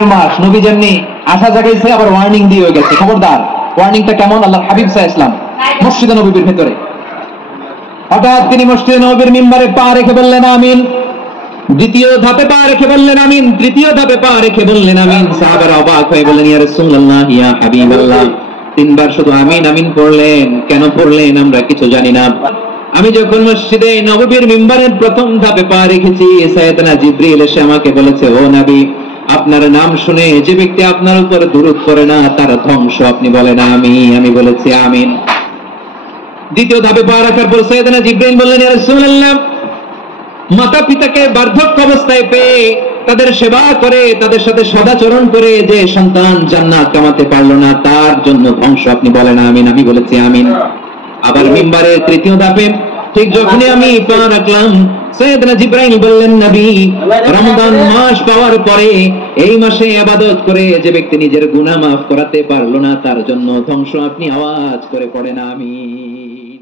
মাস নবী যেমনি আশা জাগাইছে আবার ওয়ার্নিং দিয়ে গেছে, খবরদার। ওয়ার্নিংটা কেমন? আল্লাহর হাবিব সাল্লাল্লাহু আলাইহি ওয়াসাল্লাম মসজিদে নববীর ভেতরে হঠাৎ তিনি মসজিদে নববীর মিম্বারে পা রেখে বললেন আমিন। দ্বিতীয় ধাপে পা রেখে বললেন আমিন। তৃতীয় ধাপে পা রেখে বললেন আমিন। সাহাবারা অবাক হয়ে বললেন ইয়া রাসূলুল্লাহ, ইয়া হাবিবাল্লাহ, তিনবার শুধু আমিন আমিন পড়লেন, কেন পড়লেন আমরা কিছু জানি না। আমি যখন মসজিদে নববীর মিম্বারের প্রথম ধাপে পা রেখেছি, সাইয়েদনা জিবরিল এসে আমাকে বলেছে, ও নবী, আপনার নাম শুনে যে ব্যক্তি আপনার উপর দুরূদ পড়ে না তার ধ্বংস। আপনি বলেন আমি বলেছি আমিন। দ্বিতীয় ধাপে পা রাখার পর সাইয়েদনা জিবরিল বললেন ইয়া রাসূলুল্লাহ, মাতা পিতাকে বার্ধক্য অবস্থায় পেয়ে তাদের সেবা করে, তাদের সাথে সদাচরণ করে যে সন্তান জান্নাত কামাতে পারলো না তার জন্য ধ্বংস। আপনি বলেন আমিন। আমি বলেছি আমিন। আবার মিম্বারের তৃতীয় ধাপে ঠিক যখনই আমি পা রাখলাম, সাইয়েদনা জিবরাইল বললেন, নবী, রমজান মাস পাওয়ার পরে এই মাসে ইবাদত করে যে ব্যক্তি নিজের গুনাহ মাফ করাতে পারলো না তার জন্য ধ্বংস। আপনি আওয়াজ করে পড়েন আমিন।